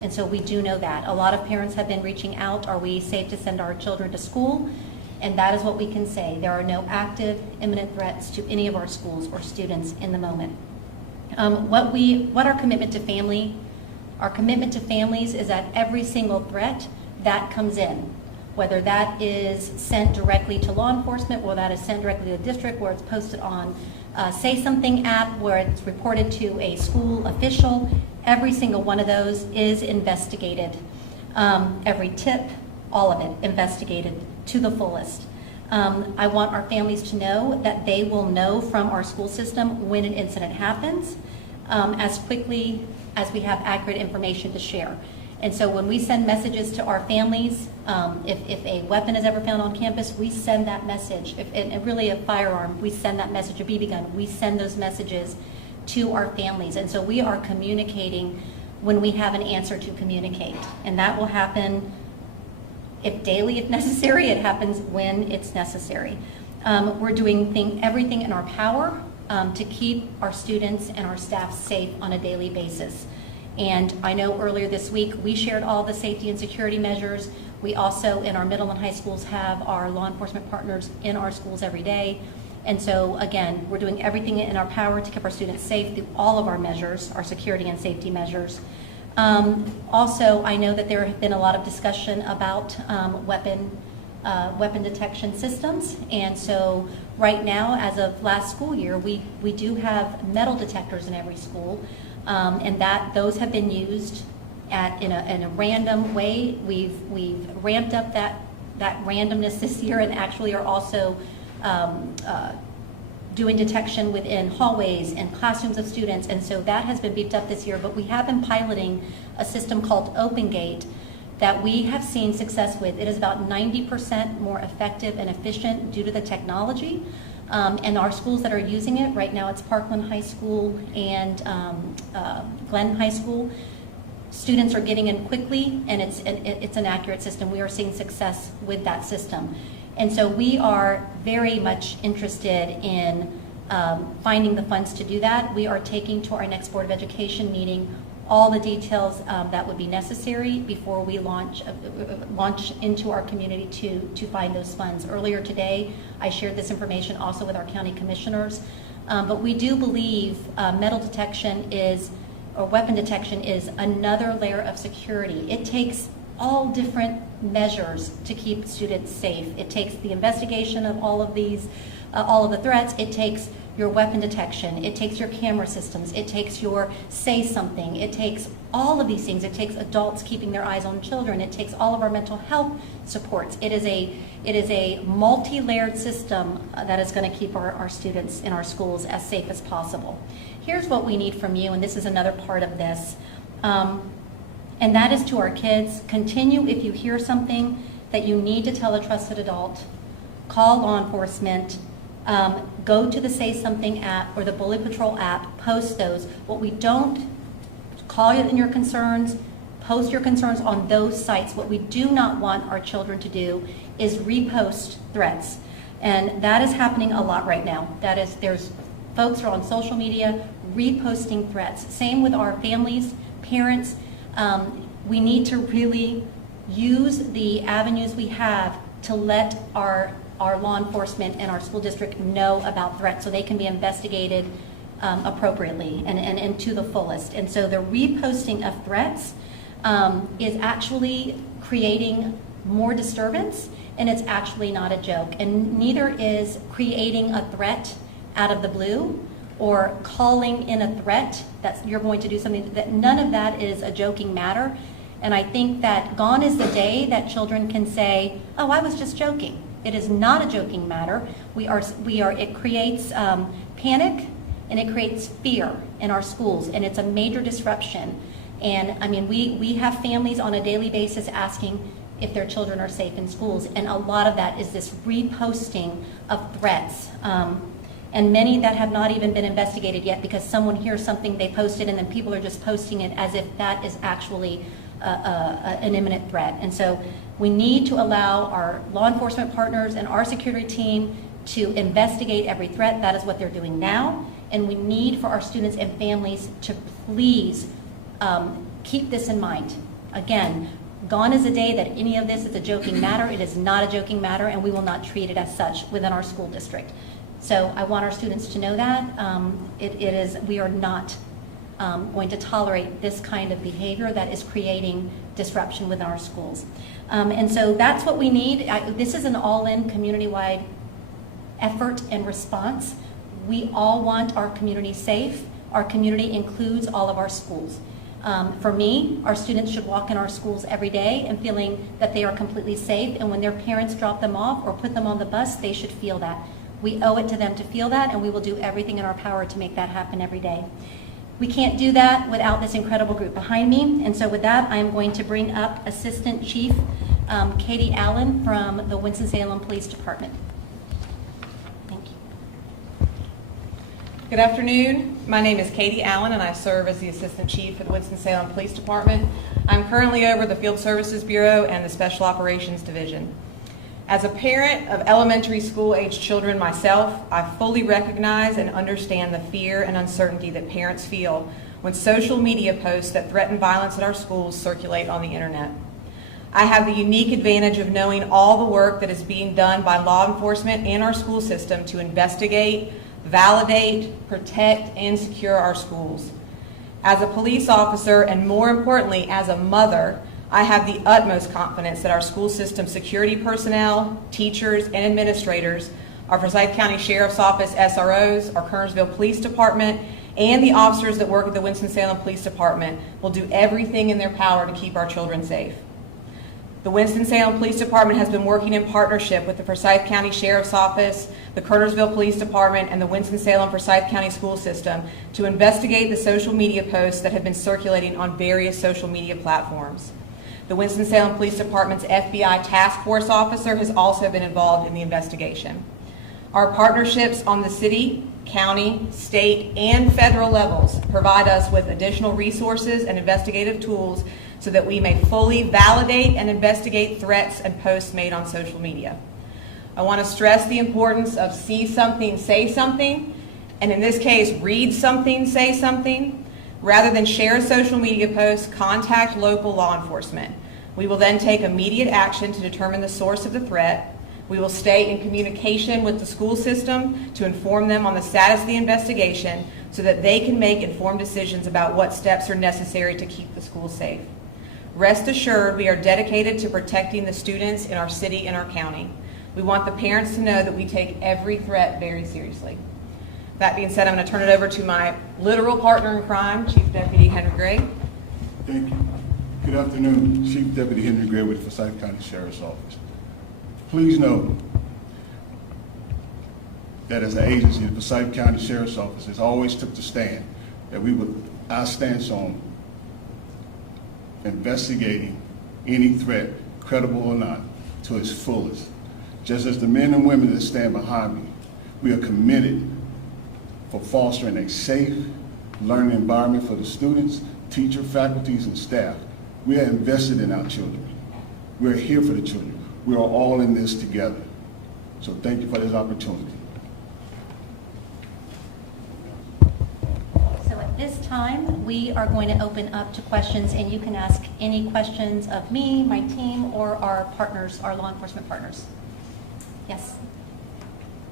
And so we do know that. A lot of parents have been reaching out, are we safe to send our children to school? And that is what we can say. There are no active, imminent threats to any of our schools or students in the moment. What our commitment to family, our commitment to families is that every single threat that comes in, whether that is sent directly to law enforcement, or that is sent directly to the district, where it's posted on Say Something app, where it's reported to a school official, every single one of those is investigated. Every tip, all of it investigated to the fullest. I want our families to know that they will know from our school system when an incident happens as quickly as we have accurate information to share. And so when we send messages to our families, if a weapon is ever found on campus, we send that message. If really a firearm, we send that message. A BB gun, we send those messages to our families. And so we are communicating when we have an answer to communicate. And that will happen if daily, if necessary. It happens when it's necessary. We're doing everything in our power to keep our students and our staff safe on a daily basis. And I know earlier this week we shared all the safety and security measures. We also, in our middle and high schools, have our law enforcement partners in our schools every day. And so again, we're doing everything in our power to keep our students safe through all of our measures, our security and safety measures. Also, I know that there have been a lot of discussion about weapon detection systems. And so right now, as of last school year, we do have metal detectors in every school. And those have been used in a random way. We've ramped up that randomness this year, and actually are also doing detection within hallways and classrooms of students. And so that has been beefed up this year. But we have been piloting a system called OpenGate that we have seen success with. It is about 90% more effective and efficient due to the technology. And our schools that are using it right now, it's Parkland High School and Glenn High School. Students are getting in quickly, and it's an accurate system. We are seeing success with that system. And so we are very much interested in finding the funds to do that. We are taking to our next Board of Education meeting all the details that would be necessary before we launch into our community to find those funds. Earlier today, I shared this information also with our county commissioners. But we do believe metal detection or weapon detection is another layer of security. It takes all different measures to keep students safe. It takes the investigation of all of the threats. It takes your weapon detection. It takes your camera systems. It takes your Say Something. It takes all of these things. It takes adults keeping their eyes on children. It takes all of our mental health supports. It is a multi-layered system that is going to keep our students in our schools as safe as possible. Here's what we need from you, and this is another part of this. And that is to our kids. Continue, if you hear something that you need to tell a trusted adult, call law enforcement, go to the Say Something app or the Bully Patrol app, post those. What we don't, call in your concerns, post your concerns on those sites. What we do not want our children to do is repost threats. And that is happening a lot right now. There's folks who are on social media reposting threats. Same with our families, parents. We need to really use the avenues we have to let our law enforcement and our school district know about threats so they can be investigated appropriately and to the fullest. And so the reposting of threats is actually creating more disturbance, and it's actually not a joke. And neither is creating a threat out of the blue or calling in a threat that you're going to do something. That none of that is a joking matter. And I think that gone is the day that children can say, "Oh, I was just joking." It is not a joking matter. It creates panic, and it creates fear in our schools, and it's a major disruption. And I mean, we have families on a daily basis asking if their children are safe in schools, and a lot of that is this reposting of threats. And many that have not even been investigated yet because someone hears something, they post it, and then people are just posting it as if that is actually an imminent threat. And so we need to allow our law enforcement partners and our security team to investigate every threat. That is what they're doing now. And we need for our students and families to please keep this in mind. Again, gone is the day that any of this is a joking matter. It is not a joking matter, and we will not treat it as such within our school district. So I want our students to know that. We are not going to tolerate this kind of behavior that is creating disruption within our schools. And so that's what we need. This is an all-in community-wide effort and response. We all want our community safe. Our community includes all of our schools. For me, our students should walk in our schools every day and feeling that they are completely safe, and when their parents drop them off or put them on the bus, they should feel that. We owe it to them to feel that, and we will do everything in our power to make that happen every day. We can't do that without this incredible group behind me, and so with that, I'm going to bring up Assistant Chief Katie Allen from the Winston-Salem Police Department. Thank you. Good afternoon. My name is Katie Allen, and I serve as the Assistant Chief at the Winston-Salem Police Department. I'm currently over the Field Services Bureau and the Special Operations Division. As a parent of elementary school-aged children myself, I fully recognize and understand the fear and uncertainty that parents feel when social media posts that threaten violence at our schools circulate on the internet. I have the unique advantage of knowing all the work that is being done by law enforcement and our school system to investigate, validate, protect, and secure our schools. As a police officer, and more importantly, as a mother, I have the utmost confidence that our school system security personnel, teachers, and administrators, our Forsyth County Sheriff's Office SROs, our Kernersville Police Department, and the officers that work at the Winston-Salem Police Department will do everything in their power to keep our children safe. The Winston-Salem Police Department has been working in partnership with the Forsyth County Sheriff's Office, the Kernersville Police Department, and the Winston-Salem Forsyth County School System to investigate the social media posts that have been circulating on various social media platforms. The Winston-Salem Police Department's FBI Task Force officer has also been involved in the investigation. Our partnerships on the city, county, state, and federal levels provide us with additional resources and investigative tools so that we may fully validate and investigate threats and posts made on social media. I want to stress the importance of see something, say something, and in this case, read something, say something. Rather than share a social media post, contact local law enforcement. We will then take immediate action to determine the source of the threat. We will stay in communication with the school system to inform them on the status of the investigation so that they can make informed decisions about what steps are necessary to keep the school safe. Rest assured, we are dedicated to protecting the students in our city and our county. We want the parents to know that we take every threat very seriously. That being said, I'm going to turn it over to my literal partner in crime, Chief Deputy Henry Gray. Thank you. Good afternoon. Chief Deputy Henry Gray with the Forsyth County Sheriff's Office. Please know that as an agency, the Forsyth County Sheriff's Office has always took the stand that our stance on investigating any threat, credible or not, to its fullest. Just as the men and women that stand behind me, we are committed for fostering a safe learning environment for the students, teachers, faculties, and staff. We are invested in our children. We are here for the children. We are all in this together. So thank you for this opportunity. So at this time, we are going to open up to questions, and you can ask any questions of me, my team, or our partners, our law enforcement partners. Yes?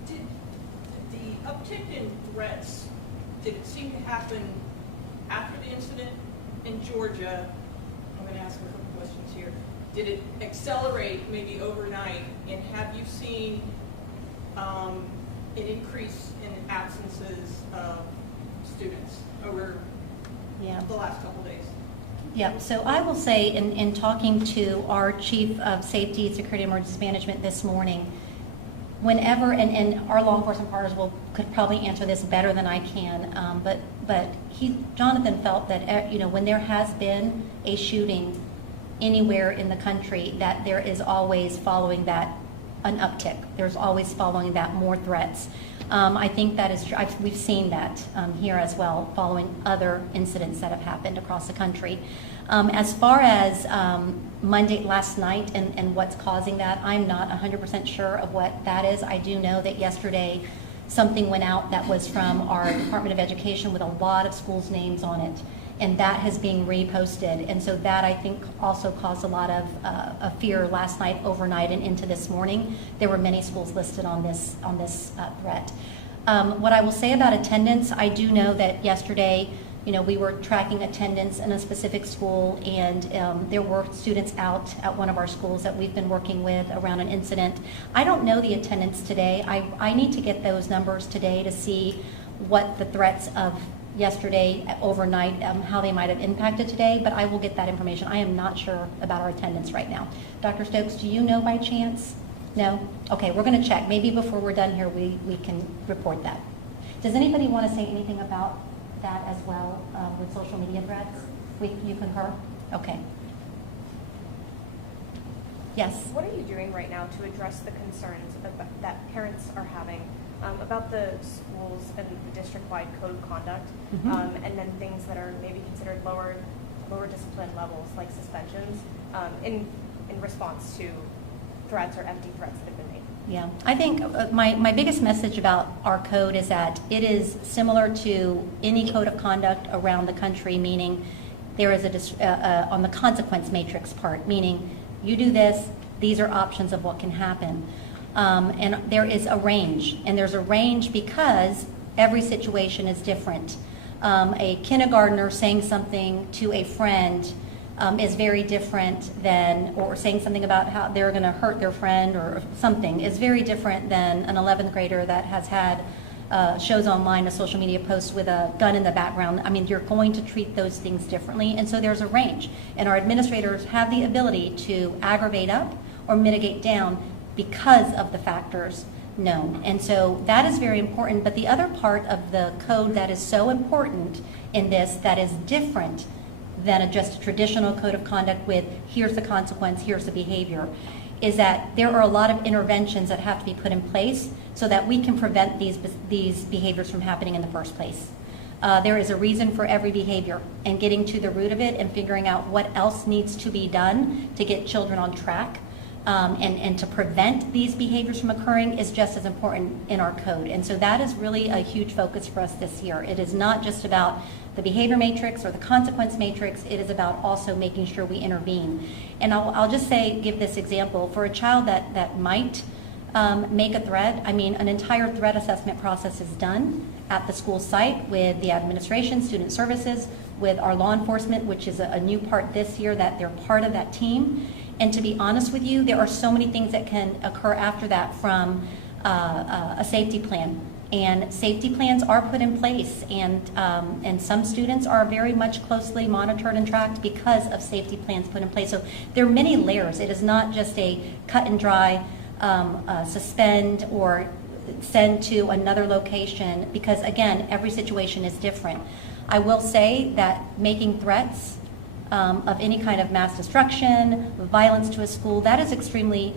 Did the uptick in threats, did it seem to happen after the incident in Georgia? I'm going to ask a couple questions here. Did it accelerate maybe overnight, and have you seen an increase in absences of students over the last couple days? Yeah, so I will say in talking to our Chief of Safety, Security, and Emergency Management this morning, whenever, and our law enforcement partners could probably answer this better than I can, but Jonathan felt that when there has been a shooting anywhere in the country, that there is always following that an uptick. There's always following that more threats. I think that is true. We've seen that here as well, following other incidents that have happened across the country. As far as Monday last night and what's causing that, I'm not 100% sure of what that is. I do know that yesterday something went out that was from our Department of Education with a lot of schools' names on it. and that has been reposted. And so that, I think, also caused a lot of fear last night, overnight, and into this morning. There were many schools listed on this threat. What I will say about attendance, I do know that yesterday, we were tracking attendance in a specific school, and there were students out at one of our schools that we've been working with around an incident. I don't know the attendance today. I need to get those numbers today to see what the threats of yesterday overnight, how they might have impacted today, but I will get that information. I am not sure about our attendance right now. Dr. Stokes, do you know by chance? No? Okay, we're going to check. Maybe before we're done here, we can report that. Does anybody want to say anything about that as well with social media threats? You concur? Okay. Yes? What are you doing right now to address the concerns that parents are having about the schools and the district-wide code of conduct, and then things that are maybe considered lower discipline levels, like suspensions, in response to threats or empty threats that have been made? Yeah, I think my biggest message about our code is that it is similar to any code of conduct around the country, meaning there is on the consequence matrix part, meaning you do this, these are options of what can happen. And there is a range, and there's a range because every situation is different. A kindergartner saying something to a friend is very different than, or saying something about how they're going to hurt their friend or something is very different than an 11th grader that has had shows online, a social media post with a gun in the background. I mean, you're going to treat those things differently, and so there's a range. And our administrators have the ability to aggravate up or mitigate down because of the factors known. And so that is very important. But the other part of the code that is so important in this, that is different than just a traditional code of conduct with here's the consequence, here's the behavior, is that there are a lot of interventions that have to be put in place so that we can prevent these behaviors from happening in the first place. There is a reason for every behavior, and getting to the root of it and figuring out what else needs to be done to get children on track and to prevent these behaviors from occurring is just as important in our code. And so that is really a huge focus for us this year. It is not just about the behavior matrix or the consequence matrix. It is about also making sure we intervene. And I'll just give this example. For a child that might make a threat, I mean, an entire threat assessment process is done at the school site with the administration, student services, with our law enforcement, which is a new part this year that they're part of that team. And to be honest with you, there are so many things that can occur after that, from a safety plan. And safety plans are put in place, and some students are very much closely monitored and tracked because of safety plans put in place. So there are many layers. It is not just a cut and dry suspend or send to another location, because again, every situation is different. I will say that making threats of any kind of mass destruction, violence to a school, that is extremely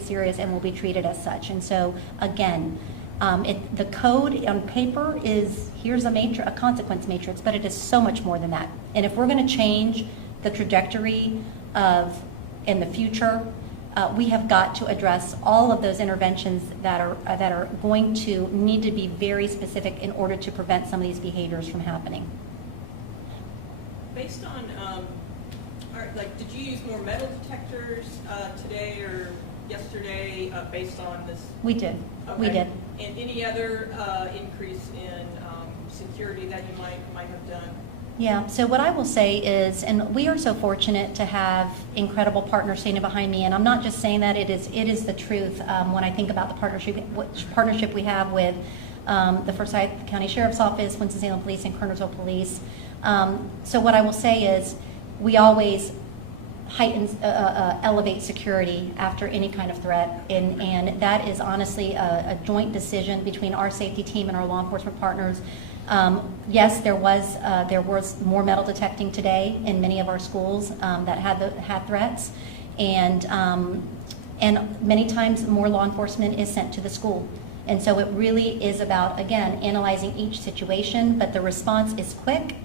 serious and will be treated as such. And so again, the code on paper is here's a consequence matrix, but it is so much more than that. And if we're going to change the trajectory in the future, we have got to address all of those interventions that are going to need to be very specific in order to prevent some of these behaviors from happening. Based on, did you use more metal detectors today or yesterday based on this? We did. Okay. We did. And any other increase in security that you might have done? Yeah, so what I will say is, and we are so fortunate to have incredible partners standing behind me, and I'm not just saying that, it is the truth when I think about the partnership we have with the Forsyth County Sheriff's Office, Winston-Salem Police, and Kernersville Police. So what I will say is we always elevate security after any kind of threat, and that is honestly a joint decision between our safety team and our law enforcement partners. Yes, there was more metal detecting today in many of our schools that had threats, and many times more law enforcement is sent to the school. And so it really is about, again, analyzing each situation, but the response is quick,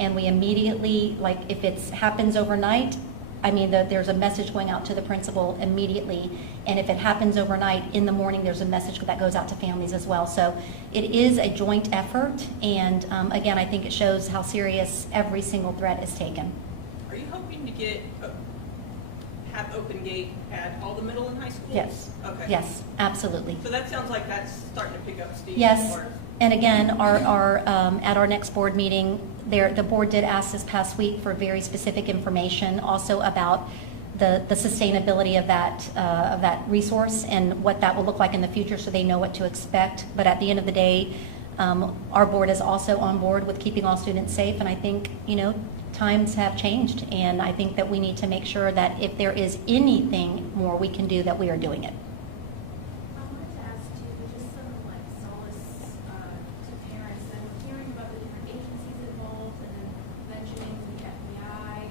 and we immediately, if it happens overnight, I mean, there's a message going out to the principal immediately, and if it happens overnight, in the morning, there's a message that goes out to families as well. So it is a joint effort, and again, I think it shows how serious every single threat is taken. Are you hoping to have Open Gate at all the middle and high schools? Yes. Okay. Yes, absolutely. So that sounds like that's starting to pick up steam. Yes, or- and again, at our next board meeting, the board did ask this past week for very specific information also about the sustainability of that resource and what that will look like in the future so they know what to expect. But at the end of the day, our board is also on board with keeping all students safe, and I think, times have changed, and I think that we need to make sure that if there is anything more we can do, that we are doing it. I wanted to ask too, just some solace to parents. And we're hearing about the different agencies involved, and then mentioning the FBI,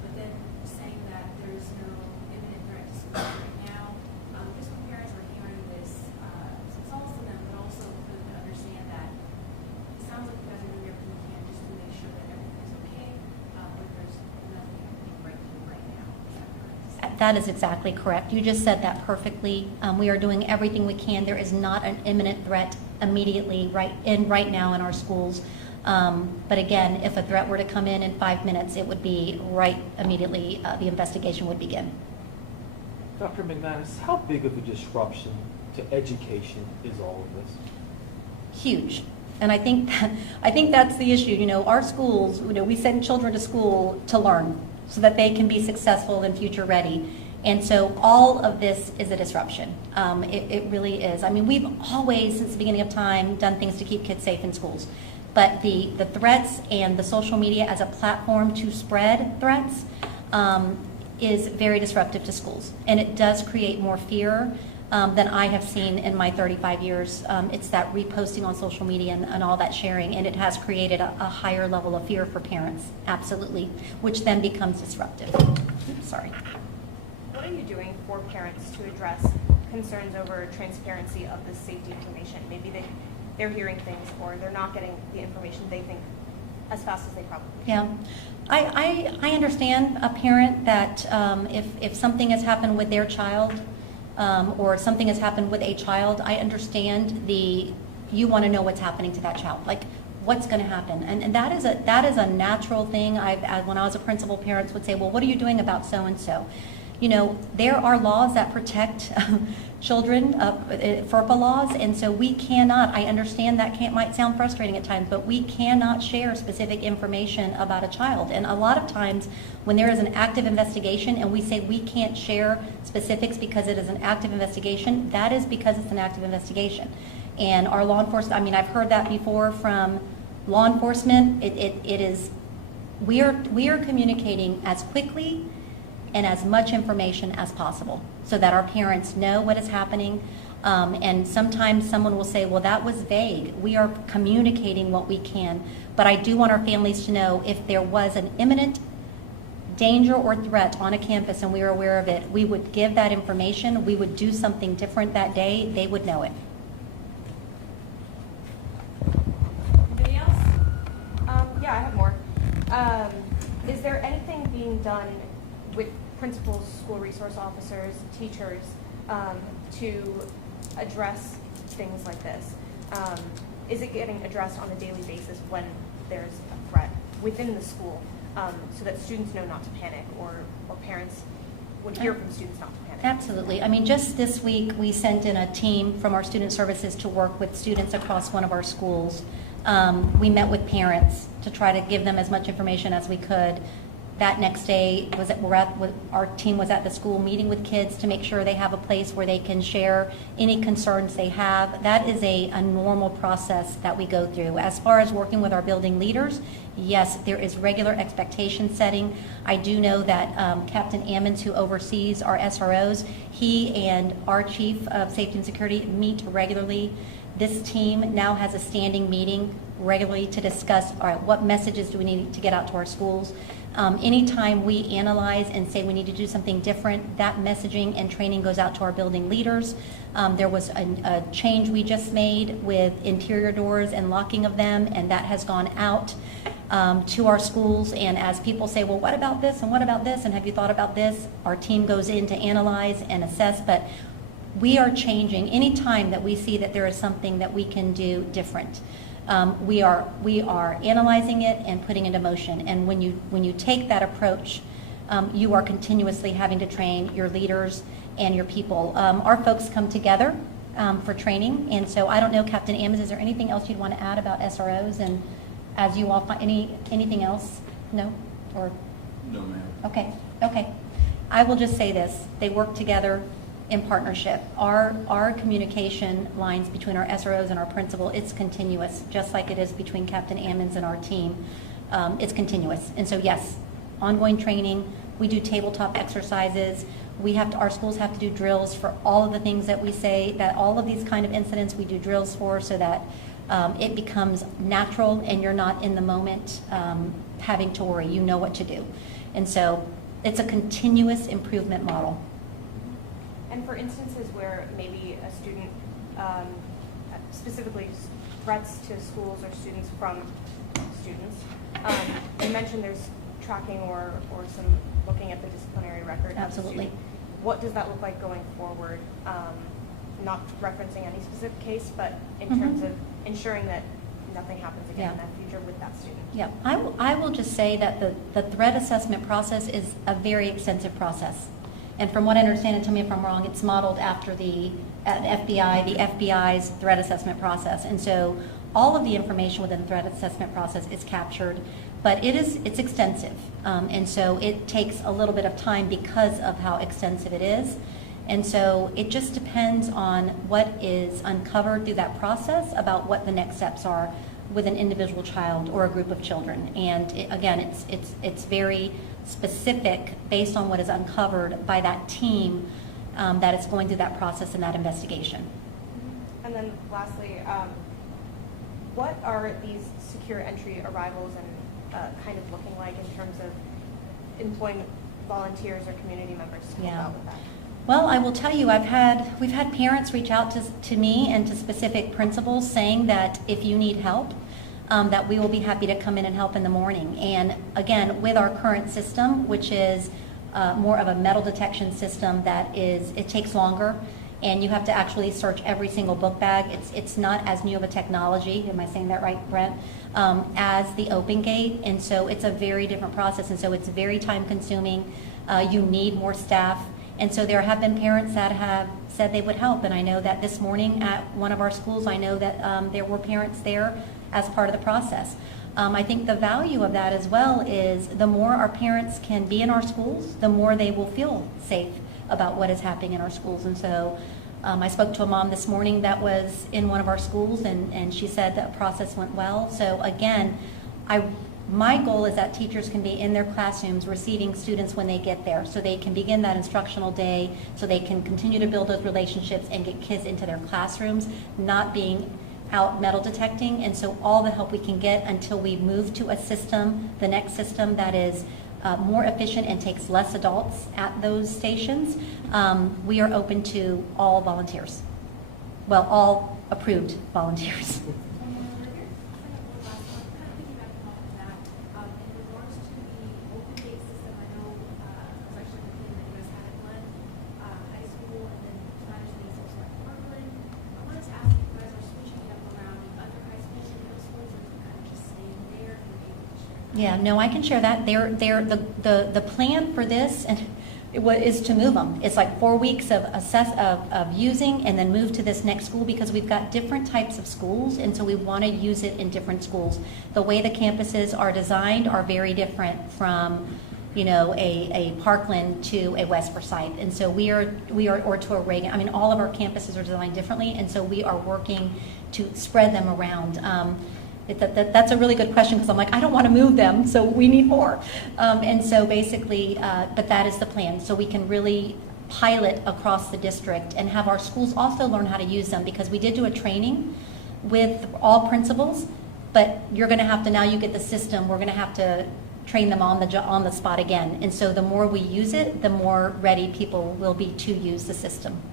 but then saying that there's no imminent threat to schools right now. Just when parents are hearing this, some solace to them, but also for them to understand that it sounds like you guys are doing everything you can just to make sure that everything is okay, but there's nothing happening right now. Is that correct? That is exactly correct. You just said that perfectly. We are doing everything we can. There is not an imminent threat immediately right now in our schools. But again, if a threat were to come in 5 minutes, it would be right immediately. The investigation would begin. Dr. McManus, how big of a disruption to education is all of this? Huge. And I think that's the issue. Our schools, we send children to school to learn so that they can be successful and future ready. And so all of this is a disruption. It really is. I mean, we've always, since the beginning of time, done things to keep kids safe in schools. But the threats and the social media as a platform to spread threats is very disruptive to schools. And it does create more fear than I have seen in my 35 years. It's that reposting on social media and all that sharing, and it has created a higher level of fear for parents, absolutely, which then becomes disruptive. Oops, sorry. What are you doing for parents to address concerns over transparency of the safety information? Maybe they're hearing things or they're not getting the information they think as fast as they probably should. Yeah. I understand a parent that if something has happened with their child or something has happened with a child, I understand you want to know what's happening to that child. Like, what's going to happen? And that is a natural thing. When I was a principal, parents would say, well, what are you doing about so-and-so? There are laws that protect children, FERPA laws, and so we cannot, I understand that might sound frustrating at times, but we cannot share specific information about a child. And a lot of times when there is an active investigation and we say we can't share specifics because it is an active investigation, that is because it's an active investigation. And our law enforcement, I've heard that before from law enforcement. We are communicating as quickly and as much information as possible so that our parents know what is happening. And sometimes someone will say, well, that was vague. We are communicating what we can. But I do want our families to know if there was an imminent danger or threat on a campus and we were aware of it, we would give that information. We would do something different that day. They would know it. Anybody else? Yeah, I have more. Is there anything being done with principals, school resource officers, teachers, to address things like this? Is it getting addressed on a daily basis when there's a threat within the school so that students know not to panic or parents would hear from students not to panic? Absolutely. Just this week, we sent in a team from our student services to work with students across one of our schools. We met with parents to try to give them as much information as we could. That next day, our team was at the school meeting with kids to make sure they have a place where they can share any concerns they have. That is a normal process that we go through. As far as working with our building leaders, yes, there is regular expectation setting. I do know that Captain Ammons, who oversees our SROs, he and our Chief of Safety and Security meet regularly. This team now has a standing meeting regularly to discuss, all right, what messages do we need to get out to our schools. Anytime we analyze and say we need to do something different, that messaging and training goes out to our building leaders. There was a change we just made with interior doors and locking of them, and that has gone out to our schools. And as people say, well, what about this and what about this, and have you thought about this? Our team goes in to analyze and assess, but we are changing any time that we see that there is something that we can do different. We are analyzing it and putting into motion. And when you take that approach, you are continuously having to train your leaders and your people. Our folks come together for training, and so I don't know, Captain Ammons, is there anything else you'd want to add about SROs? And as you all find anything else? No? Or No, ma'am. okay. I will just say this: they work together in partnership. Our communication lines between our SROs and our principal, it's continuous, just like it is between Captain Ammons and our team. It's continuous. And so yes, ongoing training. We do tabletop exercises. Our schools have to do drills for all of the things that we say, that all of these kind of incidents we do drills for, so that it becomes natural and you're not in the moment having to worry. You know what to do. And so it's a continuous improvement model. And for instances where maybe a student, specifically threats to schools or students from students, you mentioned there's tracking or some looking at the disciplinary record. Absolutely. What does that look like going forward? Not referencing any specific case, but in Mhm. terms of ensuring that nothing happens again Yeah. in that future with that student. Yeah, I will just say that the threat assessment process is a very extensive process. And from what I understand, and tell me if I'm wrong, it's modeled after the FBI's threat assessment process. And so all of the information within the threat assessment process is captured, but it's extensive. And so it takes a little bit of time because of how extensive it is. And so it just depends on what is uncovered through that process about what the next steps are with an individual child or a group of children. And again, it's very specific based on what is uncovered by that team that is going through that process and that investigation. And then lastly, what are these secure entry arrivals and kind of looking like in terms of employing volunteers or community members to help Yeah. out with that? Well, I will tell you, we've had parents reach out to me and to specific principals saying that if you need help, that we will be happy to come in and help in the morning. And again, with our current system, which is more of a metal detection system, it takes longer, and you have to actually search every single book bag. It's not as new of a technology, am I saying that right, Brent, as the OpenGate, and so it's a very different process, and so it's very time consuming. You need more staff. And so there have been parents that have said they would help. And I know that this morning at one of our schools, I know that there were parents there as part of the process. I think the value of that as well is the more our parents can be in our schools, the more they will feel safe about what is happening in our schools. And so I spoke to a mom this morning that was in one of our schools, and she said that process went well. So again, my goal is that teachers can be in their classrooms receiving students when they get there, so they can begin that instructional day, so they can continue to build those relationships and get kids into their classrooms, not being out metal detecting. And so all the help we can get until we move to a system, the next system that is more efficient and takes less adults at those stations, we are open to all volunteers. Well, all approved volunteers. Yeah, no, I can share that. The plan for this is to move them. It's like 4 weeks of using and then move to this next school, because we've got different types of schools, and so we want to use it in different schools. The way the campuses are designed are very different from, a Parkland to a West Forsyth, and so we are or to a Reagan. I mean, all of our campuses are designed differently, and so we are working to spread them around. That's a really good question, because I'm like, I don't want to move them, so we need more. And so basically, but that is the plan. So we can really pilot across the district and have our schools also learn how to use them, because we did do a training with all principals, but you're going to have to, now you get the system, we're going to have to train them on the spot again. And so the more we use it, the more ready people will be to use the system.